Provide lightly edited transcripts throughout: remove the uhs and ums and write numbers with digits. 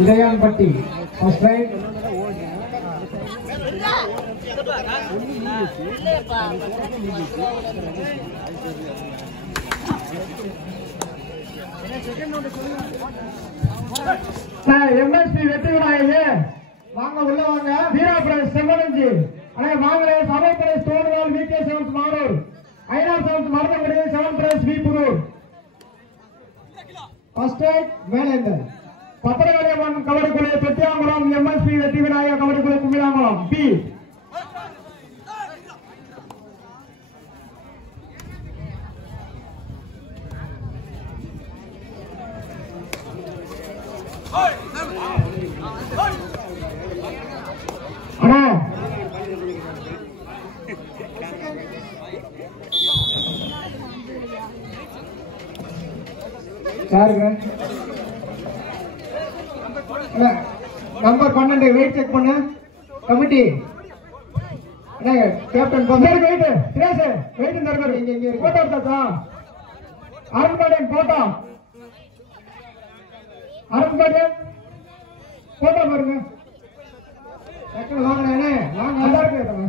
இளையான்பட்டி first right. MSP வெற்றி விநாயகே வாங்க, உள்ள வாங்க. வீரா பிரதேஷ் செம்மலஞ்சி அண்ணே வாங்க. சபை பிரதேஷ் தோடுவால் விகே 7th மாடூர், ஐநார் 7th மருதங்குடி, 7th பிரதேஷ் வி புதூர். ஃபர்ஸ்ட் ரைட் வேலேந்தர். பத்திரகாளியம்மன் கபடி குழு பெத்தியாங்குளம், எம்எஸ்பி வெற்றி விநாயகர் கபடி குழு குமிளாங்குளம் பி. அண்ணா சாருங்க, நம்பர் 12 வெயிட் செக் பண்ணு கமிட்டி. கேப்டன் வெயிட் திரேஷ் வெயிட் இந்த இருக்காரு. இங்க இங்க போட்டோ எடுத்தாச்சா? அருண்பாடியன் போட்டோ, அருண்பாடியன் போட்டோ பாருங்க. வாங்கினே வாங்க, நல்லா இருக்கு.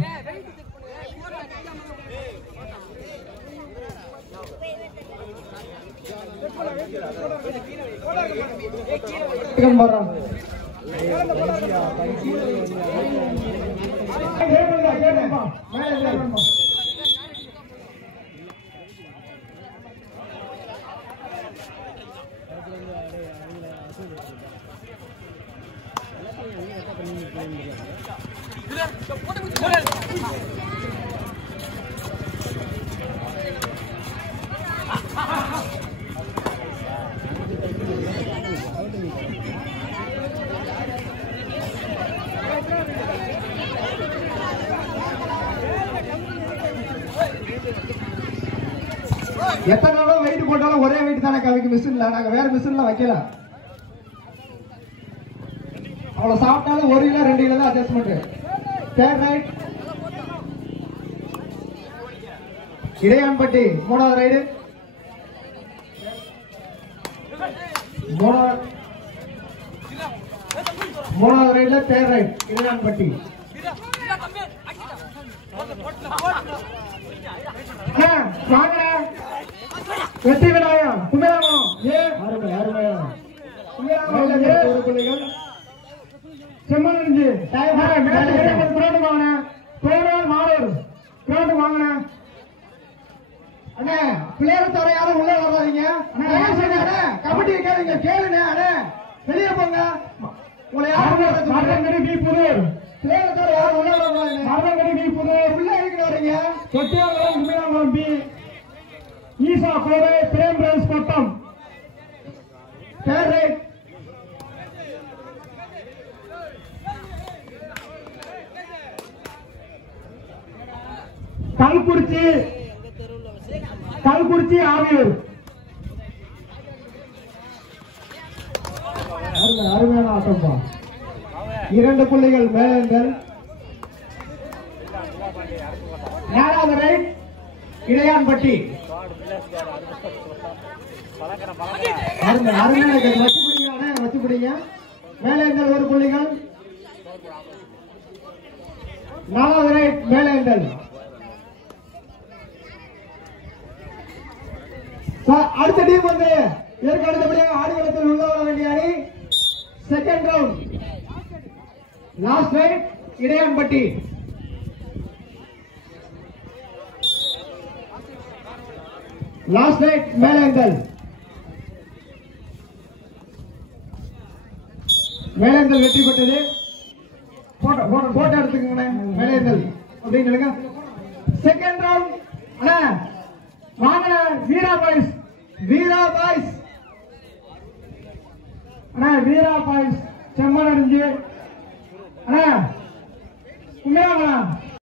எத்தனை நாளும் வெயிட் போட்டாலும் ஒரே வெயிட் தானே கவிக்கு மிஷின்ல. நாங்க வேற மிஷின்ல வைக்கல. அவ்வளவு சாப்பிட்டாலும் 1 கிலோ 2 கிலோ தான் அட்ஜஸ்ட்மெண்ட். தேர்ட் ரைட் இளையான்பட்டி 3வது ரைடு. 3வது ரைட்ல தேர்ட் ரைட் இளையான்பட்டி. வெற்றி விநாயகம் குமிராமம் செம்மஞ்சி வாங்கின அண்ணே. பிள்ளையார் தவிர யாரும் உள்ள வராதீங்க. கபடி கேளுங்க, கேளுங்க. அண்ணே வெளியே போங்க. உங்களை யாரும் பி புதூர் பிள்ளையார் தவிர யாரும் உள்ள வராதீங்க. மருதங்குடி பி புதூர் உள்ள இருக்கிற வரீங்க. தொட்டியாங்குளம் குமிராங்குளம் பி. ஈசா கோவை பிரேம் பிரதேஷ் பட்டம். Third right Kalkurichi Aviyur. அருமையான ஆட்டம்பா. 2 புள்ளிகள் மேலேந்தல். 4வது ரைட் இளையான்பட்டி. வச்சு பிடிங்க. மேலேந்தல் 1 புள்ளிகள். 4வது ரைட் மேலேந்தல். அடுத்த டீம் வந்து இதற்கு அடுத்தபடியாக ஆடுகளத்தில் உள்ள வர வேண்டிய அணி second round. Last right Ilaiyanpatti. Last right Melenthal. Melenthal வெற்றி பெற்றது. போட்டோ எடுத்துக்கோங்க. மேலேந்தல் அப்படின்னு செகண்ட் ரவுண்ட். அண்ணா வாங்க வீரா பாய்ஸ். வீரா பாய்ஸ் அண்ணா, வீரா பாய்ஸ் செம்மலஞ்சி அண்ணா குமிராமலாம்